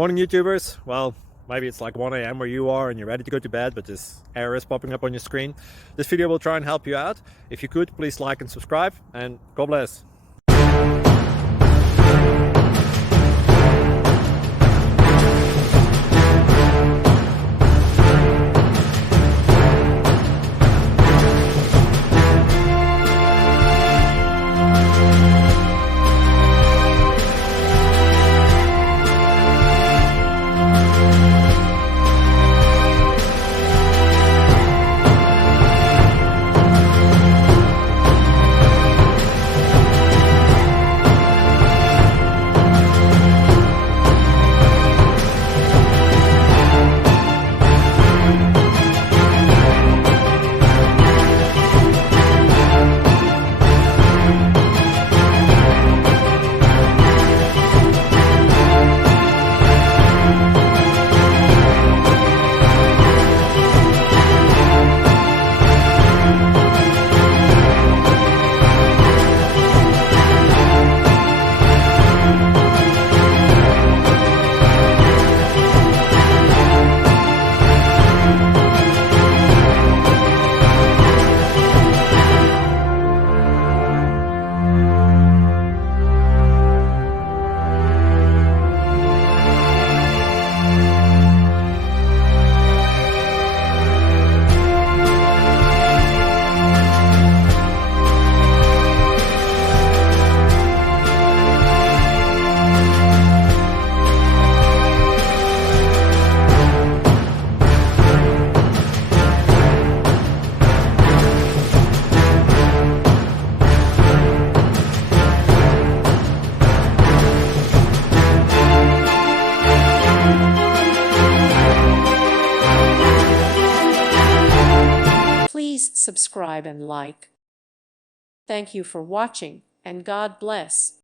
Morning YouTubers. Well, maybe it's like 1 a.m. where you are and you're ready to go to bed, but this error is popping up on your screen. This video will try and help you out. If you could, please like and subscribe, and God bless. Please subscribe and like. Thank you for watching, and God bless.